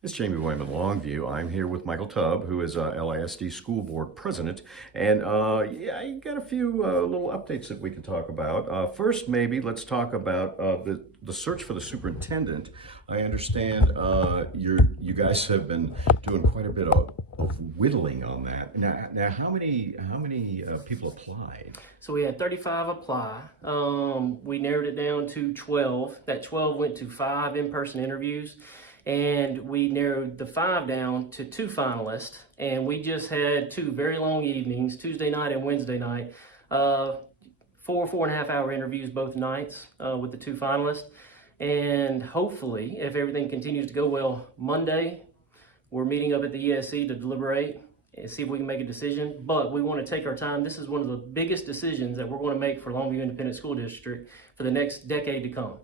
It's Jamey Boyum in Longview. I'm here with Michael Tubb, who is LISD School Board President. And yeah, I got a few little updates that we can talk about. First, maybe let's talk about the search for the superintendent. I understand you guys have been doing quite a bit of whittling on that. Now how many people applied? So we had 35 apply. We narrowed it down to 12. That 12 went to 5 in-person interviews. And we narrowed the 5 down to 2 finalists, and we just had 2 very long evenings, Tuesday night and Wednesday night, 4.5 hour interviews both nights with the 2 finalists. And hopefully, if everything continues to go well, Monday, we're meeting up at the ESC to deliberate and see if we can make a decision. But we want to take our time. This is one of the biggest decisions that we're going to make for Longview Independent School District for the next decade to come.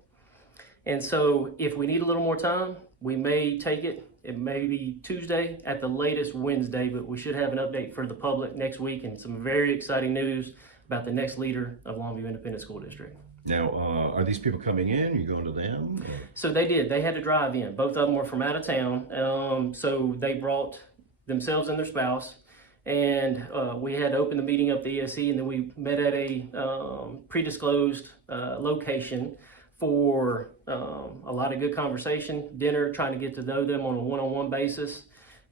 And so if we need a little more time, we may take it. It may be Tuesday, at the latest Wednesday, but we should have an update for the public next week and some very exciting news about the next leader of Longview Independent School District. Now, are these people coming in? You going to them? So they did. They had to drive in. Both of them were from out of town. So they brought themselves and their spouse. And we had to open the meeting up at the ESC, and then we met at a pre-disclosed location for a lot of good conversation, dinner, trying to get to know them on a one-on-one basis.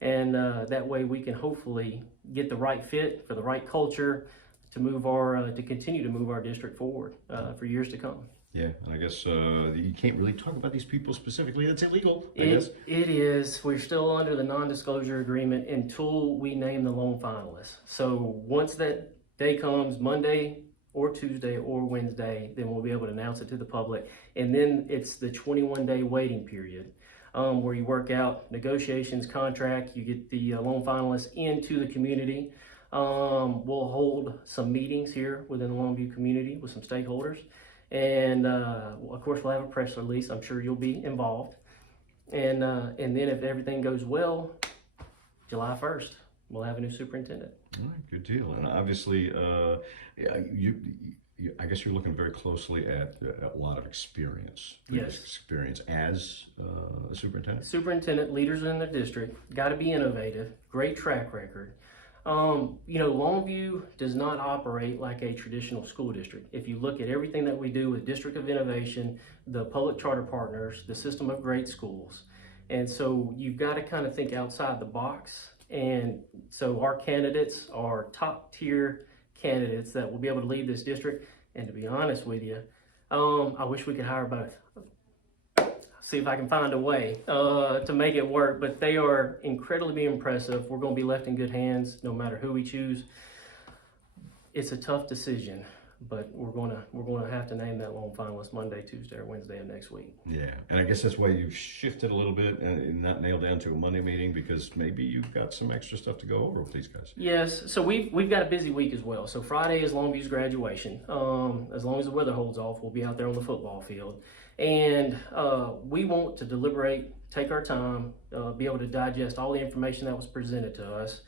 And that way we can hopefully get the right fit for the right culture to move to continue to move our district forward for years to come. Yeah, and I guess you can't really talk about these people specifically. That's illegal, I guess. It is. We're still under the non-disclosure agreement until we name the lone finalists. So once that day comes, Monday or Tuesday or Wednesday, then we'll be able to announce it to the public. And then it's the 21-day waiting period where you work out negotiations, contract, you get the lone finalists into the community. We'll hold some meetings here within the Longview community with some stakeholders. And of course, we'll have a press release. I'm sure you'll be involved. And then if everything goes well, July 1st, we'll have a new superintendent. All right, good deal. And obviously, I guess you're looking very closely at a lot of experience. Yes. Experience as a superintendent? Superintendent, leaders in the district, got to be innovative, great track record. Longview does not operate like a traditional school district. If you look at everything that we do with District of Innovation, the public charter partners, the system of great schools. And so you've got to kind of think outside the box. And so our candidates are top tier candidates that will be able to lead this district. And to be honest with you, I wish we could hire both. See if I can find a way to make it work, but they are incredibly impressive. We're going to be left in good hands no matter who we choose. It's a tough decision, but we're going to have to name that lone finalist Monday, Tuesday, or Wednesday of next week. Yeah, and I guess that's why you've shifted a little bit and not nailed down to a Monday meeting, because maybe you've got some extra stuff to go over with these guys. Yes, so we've got a busy week as well. So Friday is Longview's graduation. As long as the weather holds off, we'll be out there on the football field. And we want to deliberate, take our time, be able to digest all the information that was presented to us.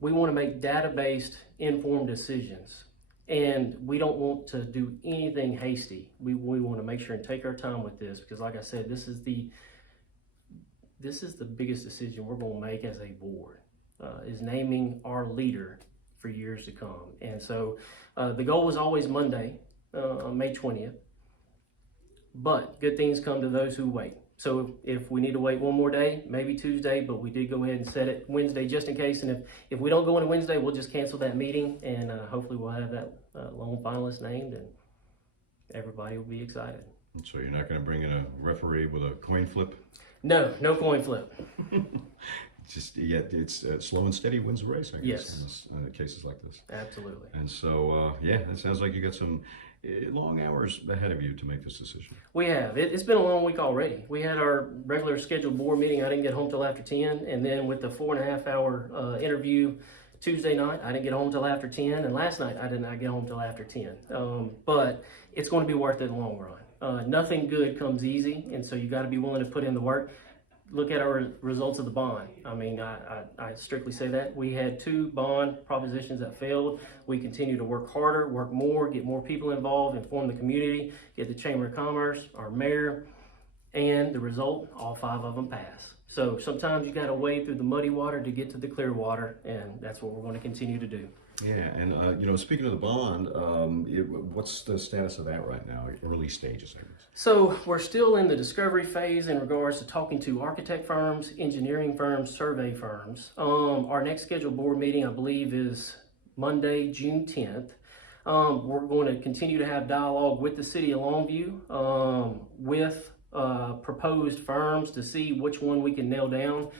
We want to make data-based, informed decisions. And we don't want to do anything hasty. We want to make sure and take our time with this, because like I said, this is the biggest decision we're going to make as a board, is naming our leader for years to come. And so the goal was always Monday, May 20th. But good things come to those who wait. So if we need to wait one more day, maybe Tuesday, but we did go ahead and set it Wednesday just in case. And if we don't go into Wednesday, we'll just cancel that meeting, and hopefully we'll have that lone finalist named, and everybody will be excited. So you're not going to bring in a referee with a coin flip? No coin flip. It's slow and steady wins the race, I guess, yes, in cases like this. Absolutely. And so, it sounds like you got some long hours ahead of you to make this decision. We have. It's been a long week already. We had our regular scheduled board meeting. I didn't get home till after 10. And then with the 4.5 hour interview Tuesday night, I didn't get home till after 10. And last night, I did not get home till after 10. But it's going to be worth it in the long run. Nothing good comes easy. And so you got to be willing to put in the work. Look at our results of the bond. I mean, I strictly say that. We had 2 bond propositions that failed. We continue to work harder, work more, get more people involved, inform the community, get the Chamber of Commerce, our mayor, and the result, all 5 of them pass. So sometimes you got to wade through the muddy water to get to the clear water, and that's what we're going to continue to do. Yeah, and you know, speaking of the bond, what's the status of that right now? Early stages, I guess. So we're still in the discovery phase in regards to talking to architect firms, engineering firms, survey firms. Our next scheduled board meeting, I believe, is Monday, June 10th. We're going to continue to have dialogue with the city of Longview, with proposed firms to see which one we can nail down.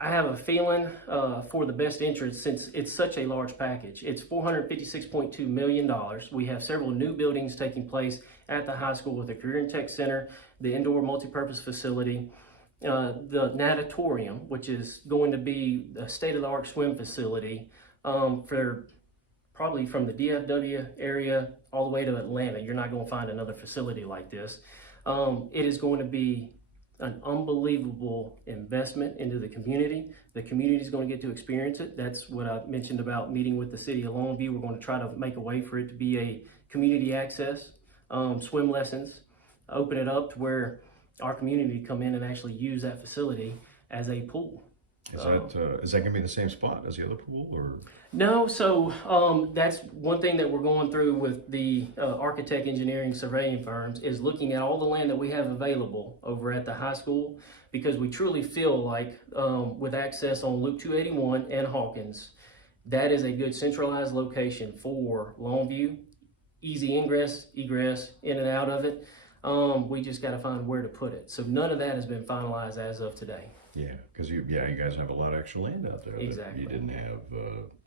I have a feeling for the best interest, since it's such a large package. It's $456.2 million. We have several new buildings taking place at the high school with the Career and Tech Center, the indoor multipurpose facility, the natatorium, which is going to be a state-of-the-art swim facility for probably from the DFW area all the way to Atlanta. You're not going to find another facility like this. It is going to be an unbelievable investment into the community. The community is going to get to experience it. That's what I mentioned about meeting with the city of Longview. We're going to try to make a way for it to be a community access, swim lessons, open it up to where our community come in and actually use that facility as a pool. Is that going to be the same spot as the other pool, or? No, so that's one thing that we're going through with the architect, engineering, surveying firms, is looking at all the land that we have available over at the high school, because we truly feel like with access on Loop 281 and Hawkins, that is a good centralized location for Longview. Easy ingress, egress, in and out of it. We just got to find where to put it. So none of that has been finalized as of today. Yeah, because you guys have a lot of extra land out there Exactly. that you didn't have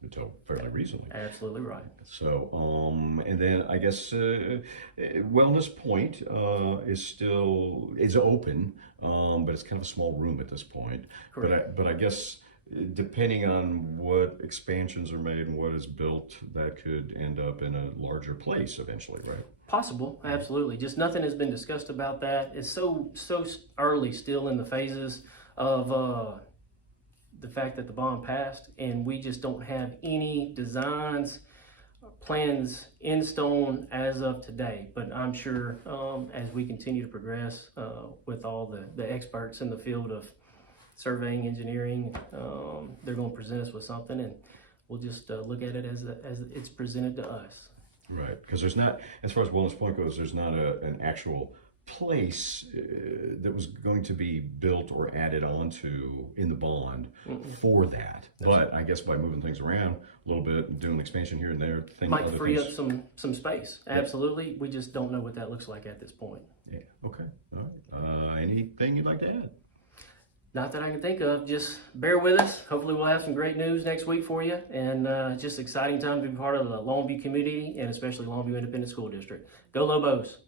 until fairly recently. Absolutely right. So, and then I guess Wellness Point is open, but it's kind of a small room at this point. Correct. But I guess depending on what expansions are made and what is built, that could end up in a larger place eventually, right? Possible, absolutely. Just nothing has been discussed about that. It's so early still in the phases of the fact that the bond passed, and we just don't have any designs, plans in stone as of today. But I'm sure as we continue to progress with all the experts in the field of surveying, engineering, they're going to present us with something, and we'll just look at it as it's presented to us. Right, because there's not, as far as Wellness Point goes, there's not an actual place that was going to be built or added onto in the bond for that. But I guess by moving things around a little bit, doing expansion here and there, might free up some space. Absolutely. We just don't know what that looks like at this point. Yeah. Okay. All right. Anything you'd like to add? Not that I can think of. Just bear with us. Hopefully we'll have some great news next week for you. And just exciting time to be part of the Longview community, and especially Longview Independent School District. Go Lobos.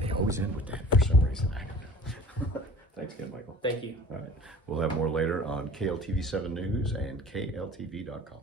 They always end with that for some reason. I don't know. Thanks again, Michael. Thank you. All right. We'll have more later on KLTV 7 News and KLTV.com.